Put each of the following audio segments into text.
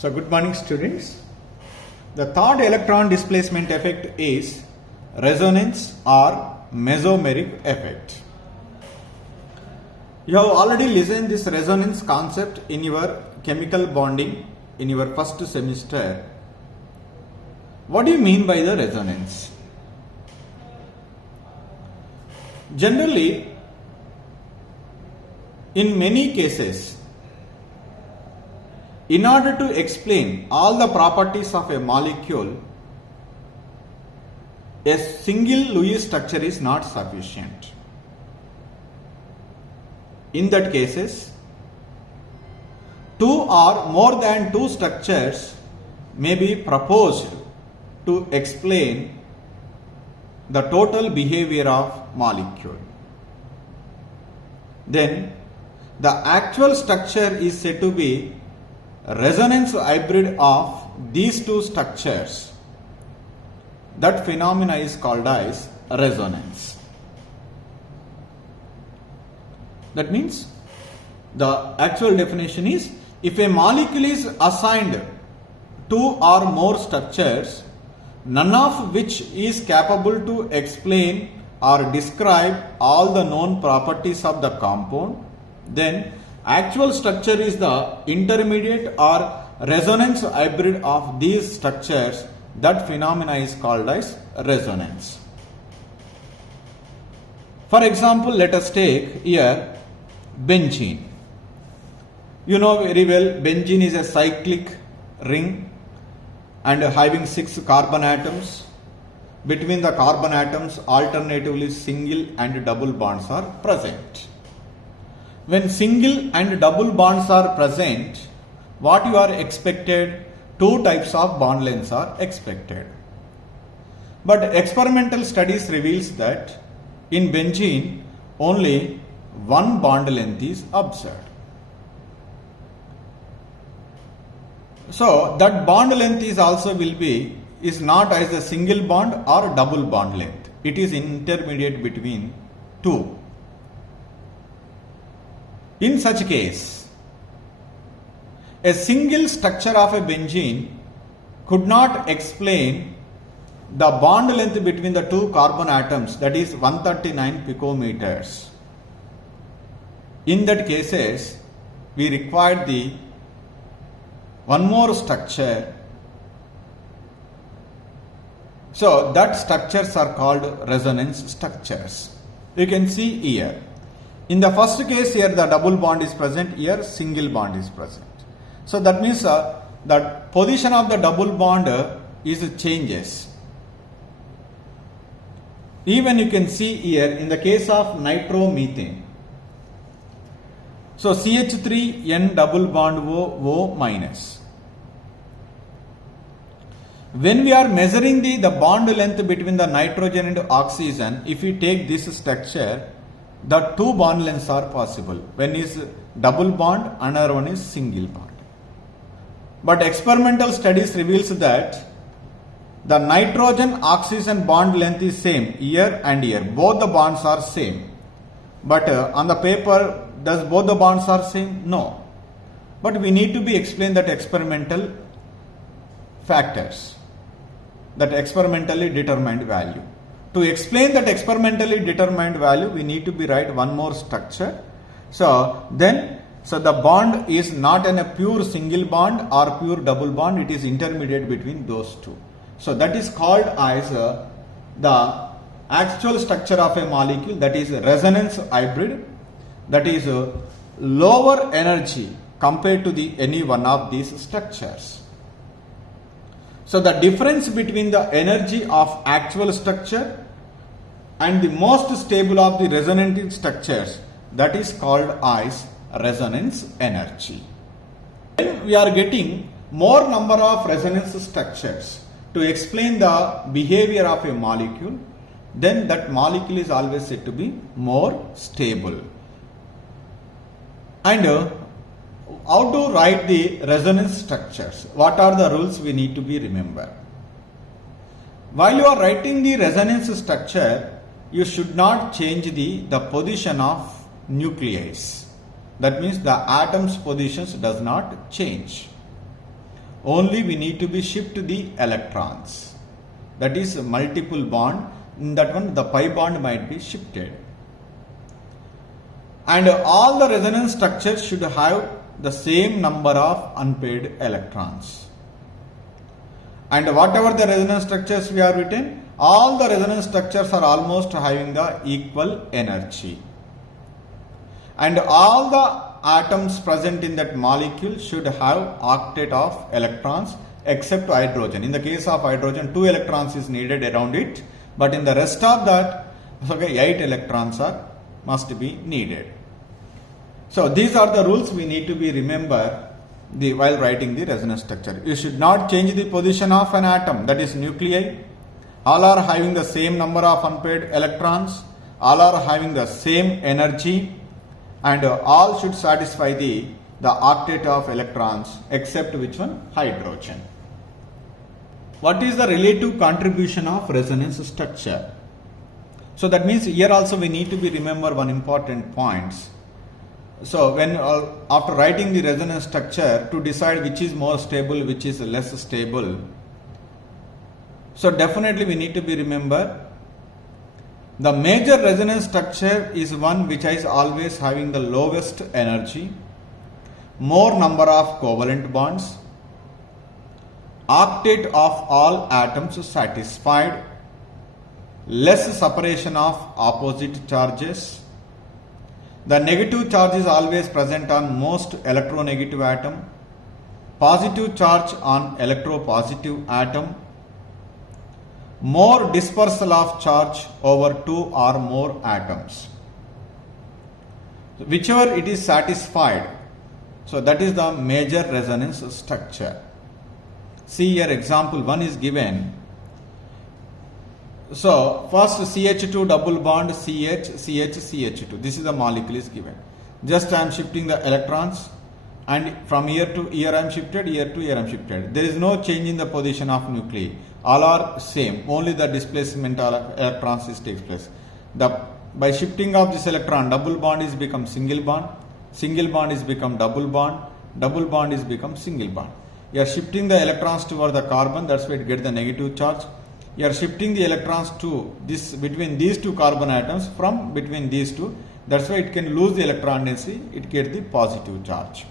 So good morning students. The third electron displacement effect is resonance or mesomeric effect. You have already listened this resonance concept in your chemical bonding in your first semester. What do you mean by the resonance? Generally, in many cases, in order to explain all the properties of a molecule, a single Lewis structure is not sufficient. In that cases, two or more than two structures may be proposed to explain the total behavior of molecule. Then the actual structure is said to be resonance hybrid of these two structures. That phenomena is called as resonance. That means the actual definition is, if a molecule is assigned two or more structures, none of which is capable to explain or describe all the known properties of the compound, then actual structure is the intermediate or resonance hybrid of these structures. That phenomena is called as resonance. For example, let us take here benzene. You know very well, benzene is a cyclic ring and having 6 carbon atoms. Between the carbon atoms, alternatively single and double bonds are present. When single and double bonds are present, what you are expected? Two types of bond lengths are expected. But experimental studies reveals that in benzene only one bond length is observed. So that bond length is not as a single bond or double bond length. It is intermediate between two. In such case, a single structure of a benzene could not explain the bond length between the two carbon atoms, that is 139 picometers. In that cases, we required the one more structure. So that structures are called resonance structures. You can see here. In the first case here the double bond is present, here single bond is present. So that means that position of the double bond is changes. Even you can see here in the case of nitromethane. So CH3N double bond O minus. When we are measuring the bond length between the nitrogen and oxygen, if we take this structure, the two bond lengths are possible. One is double bond, another one is single bond. But experimental studies reveals that the nitrogen oxygen bond length is same here and here. Both the bonds are same. But on the paper, does both the bonds are same? No. But we need to be explained that experimental factors, that experimentally determined value. To explain that experimentally determined value, we need to be write one more structure. So the bond is not in a pure single bond or pure double bond, it is intermediate between those two. So that is called as the actual structure of a molecule, that is resonance hybrid, that is lower energy compared to any one of these structures. So the difference between the energy of actual structure and the most stable of the resonating structures, that is called as resonance energy. When we are getting more number of resonance structures to explain the behavior of a molecule, then that molecule is always said to be more stable. And how to write the resonance structures? What are the rules we need to be remember? While you are writing the resonance structure, you should not change the position of nuclei. That means the atom's positions does not change. only we need to be shift the electrons. That is multiple bond. In that one, the pi bond might be shifted. And all the resonance structures should have the same number of unpaired electrons. And whatever the resonance structures we have written, all the resonance structures are almost having the equal energy. And all the atoms present in that molecule should have octet of electrons except hydrogen. In the case of hydrogen, 2 electrons is needed around it, but in the rest of that, 8 electrons must be needed. So these are the rules we need to be remember while writing the resonance structure. You should not change the position of an atom, that is nuclei. All are having the same number of unpaired electrons, all are having the same energy, and all should satisfy the octet of electrons except which one? Hydrogen. What is the relative contribution of resonance structure? So that means here also we need to be remember one important point. So when after writing the resonance structure, to decide which is more stable, which is less stable, so definitely we need to be remember the major resonance structure is one which is always having the lowest energy, more number of covalent bonds, octet of all atoms satisfied, less separation of opposite charges. The negative charge is always present on most electronegative atom, positive charge on electropositive atom, more dispersal of charge over 2 or more atoms. Whichever it is satisfied, so that is the major resonance structure. See here example 1 is given. So first CH2 double bond CH, CH, CH2. This is the molecule is given. Just I am shifting the electrons, and from here to here I am shifted, here to here I am shifted. There is no change in the position of nuclei. All are same. Only the displacement of electrons takes place. By shifting of this electron, double bond is become single bond is become double bond is become single bond. You are shifting the electrons toward the carbon, that's why it gets the negative charge. You are shifting the electrons to this between these 2 carbon atoms from between these 2, that's why it can lose the electron density, it gets the positive charge.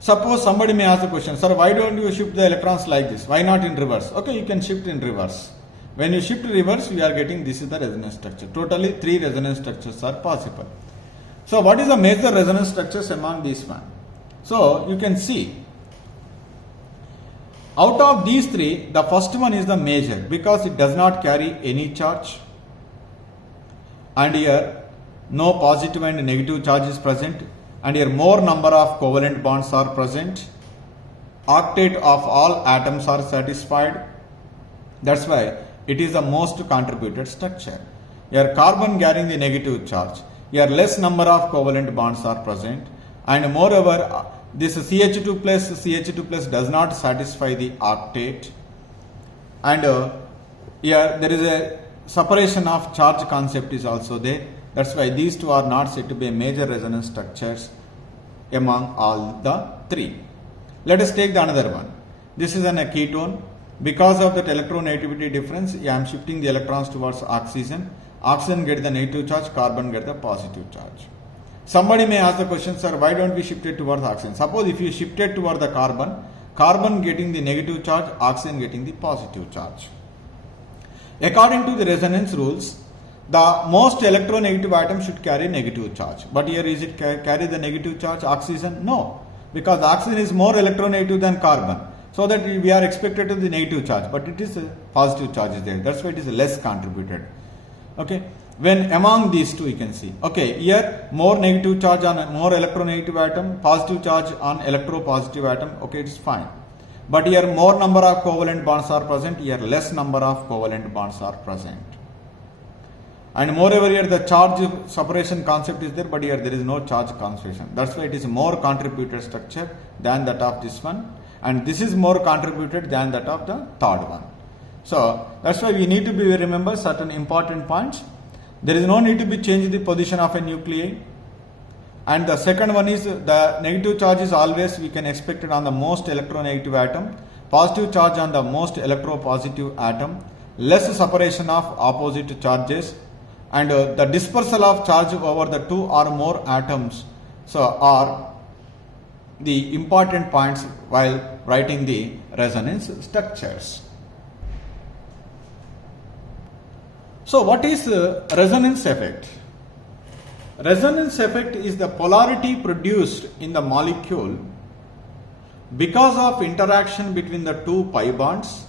Suppose somebody may ask the question, sir, why don't you shift the electrons like this? Why not in reverse? Okay, you can shift in reverse. When you shift reverse, you are getting this is the resonance structure. Totally 3 resonance structures are possible. So what is the major resonance structures among these one? So you can see, out of these 3, the first one is the major because it does not carry any charge, and here no positive and negative charge is present, and here more number of covalent bonds are present, octet of all atoms are satisfied, that's why it is the most contributed structure. Here carbon carrying the negative charge, here less number of covalent bonds are present, and moreover this CH2 plus does not satisfy the octet, and here there is a separation of charge concept is also there. That's why these 2 are not said to be major resonance structures among all the 3. Let us take the another one. This is a ketone. Because of that electronegativity difference, I am shifting the electrons towards oxygen. Oxygen gets the negative charge, carbon gets the positive charge. Somebody may ask the question, sir, why don't we shift it towards oxygen? Suppose if you shift it toward the carbon getting the negative charge, oxygen getting the positive charge. According to the resonance rules, the most electronegative atom should carry negative charge. But here is it carry the negative charge, oxygen? No, because oxygen is more electronegative than carbon. So that we are expected to the negative charge, but it is a positive charge is there. That's why it is less contributed. Okay. When among these 2 you can see, okay, here more negative charge on more electronegative atom, positive charge on electropositive atom, okay, it is fine. But here more number of covalent bonds are present, here less number of covalent bonds are present. And moreover here the charge separation concept is there, but here there is no charge concentration. That's why it is more contributed structure than that of this one, and this is more contributed than that of the third one. So that's why we need to be remember certain important points. There is no need to be change the position of a nuclei. And the second one is the negative charge is always we can expect it on the most electronegative atom, positive charge on the most electropositive atom, less separation of opposite charges, and the dispersal of charge over the two or more atoms are the important points while writing the resonance structures. So what is resonance effect? Resonance effect is the polarity produced in the molecule because of interaction between the two pi bonds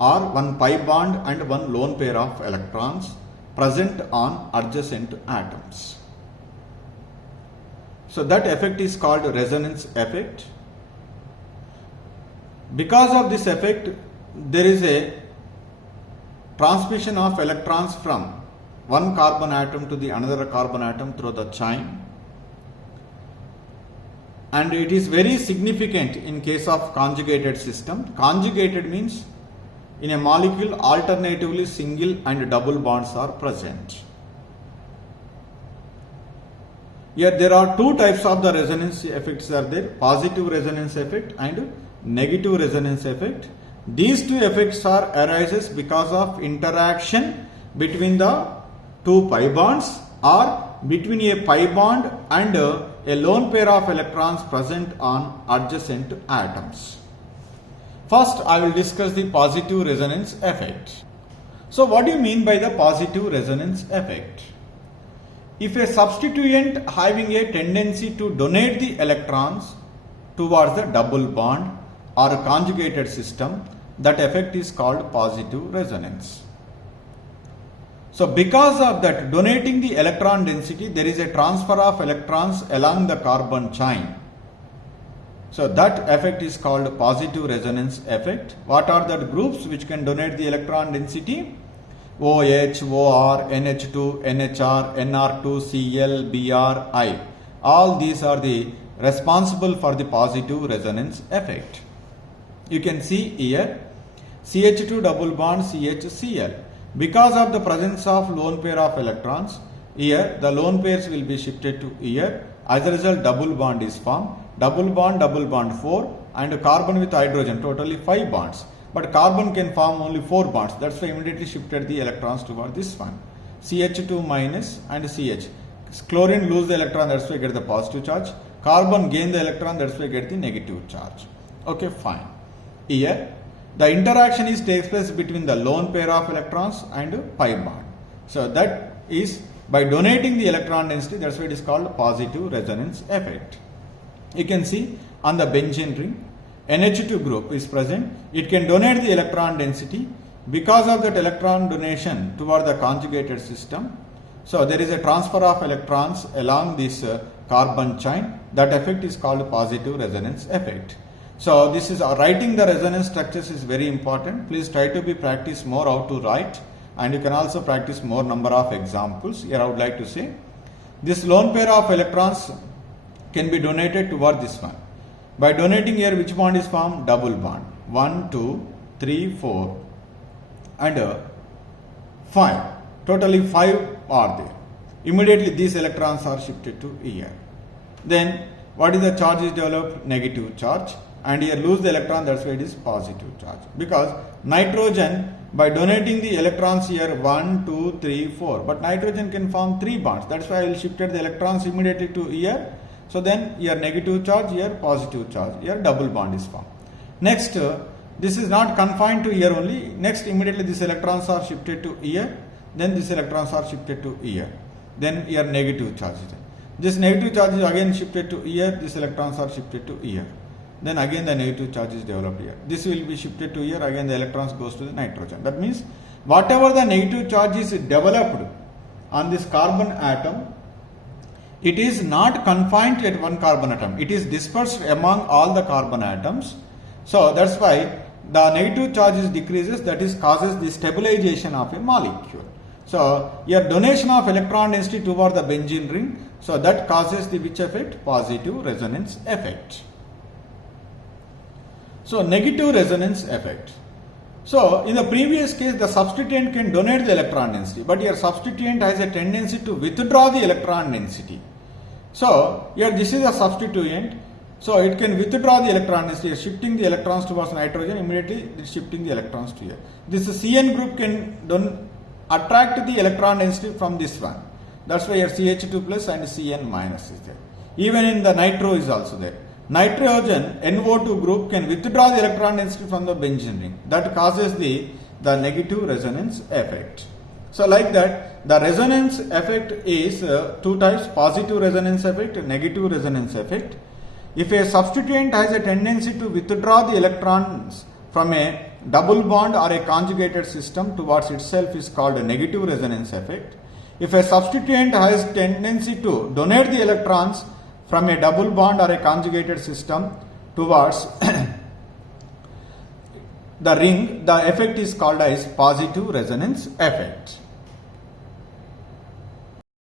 or one pi bond and one lone pair of electrons present on adjacent atoms. So that effect is called resonance effect. Because of this effect, there is a transmission of electrons from one carbon atom to the another carbon atom through the chain, and it is very significant in case of conjugated system. Conjugated means in a molecule alternatively single and double bonds are present. Here there are two types of the resonance effects are there: positive resonance effect and negative resonance effect. These two effects arises because of interaction between the two pi bonds or between a pi bond and a lone pair of electrons present on adjacent atoms. First, I will discuss the positive resonance effect. So, what do you mean by the positive resonance effect? If a substituent having a tendency to donate the electrons towards the double bond or a conjugated system, that effect is called positive resonance. So because of that donating the electron density, there is a transfer of electrons along the carbon chain. So that effect is called positive resonance effect. What are the groups which can donate the electron density? OH, OR, NH2, NHR, NR2, Cl, Br, I. All these are the responsible for the positive resonance effect. You can see here CH2 double bond CHCl. Because of the presence of lone pair of electrons, here the lone pairs will be shifted to here. As a result, double bond is formed. Double bond 4, and carbon with hydrogen, totally 5 bonds. But carbon can form only 4 bonds. That's why immediately shifted the electrons toward this one. CH2 minus and CH. Chlorine lose the electron, that's why get the positive charge. Carbon gain the electron, that's why get the negative charge. Okay, fine. Here the interaction takes place between the lone pair of electrons and pi bond. So that is by donating the electron density, that's why it is called positive resonance effect. You can see on the benzene ring, NH2 group is present. It can donate the electron density. Because of that electron donation toward the conjugated system, so there is a transfer of electrons along this carbon chain. That effect is called positive resonance effect. So this is writing the resonance structures is very important. Please try to be practice more how to write, and you can also practice more number of examples. Here I would like to say this lone pair of electrons can be donated toward this one. By donating here, which bond is formed? Double bond. 1, 2, 3, 4 and 5. Totally 5 are there. Immediately these electrons are shifted to here. Then what is the charge is developed? Negative charge. And here lose the electron, that's why it is positive charge. Because nitrogen, by donating the electrons here 1, 2, 3, 4, but nitrogen can form 3 bonds. That's why I will shifted the electrons immediately to here. So then here negative charge, here positive charge, here double bond is formed. Next, this is not confined to here only. Next, immediately these electrons are shifted to here. Then these electrons are shifted to here. Then here negative charge. This negative charge is again shifted to here. These electrons are shifted to here. Then again the negative charge is developed here. This will be shifted to here. Again the electrons goes to the nitrogen. That means whatever the negative charge is developed on this carbon atom, it is not confined to one carbon atom. It is dispersed among all the carbon atoms. So that's why the negative charge is decreases. That is causes the stabilization of a molecule. So your donation of electron density toward the benzene ring. So that causes the which effect? Positive resonance effect. So negative resonance effect. So in the previous case, the substituent can donate the electron density, but your substituent has a tendency to withdraw the electron density. So here this is a substituent. So it can withdraw the electron density, shifting the electrons towards nitrogen, immediately it's shifting the electrons to here. This CN group can attract the electron density from this one. That's why here CH2 plus and Cn minus is there. Even in the nitro is also there. Nitrogen NO2 group can withdraw the electron density from the benzene ring. That causes the negative resonance effect. So like that, the resonance effect is two types: positive resonance effect, negative resonance effect. If a substituent has a tendency to withdraw the electrons from a double bond or a conjugated system towards itself is called a negative resonance effect. If a substituent has tendency to donate the electrons from a double bond or a conjugated system towards the ring, the effect is called as positive resonance effect.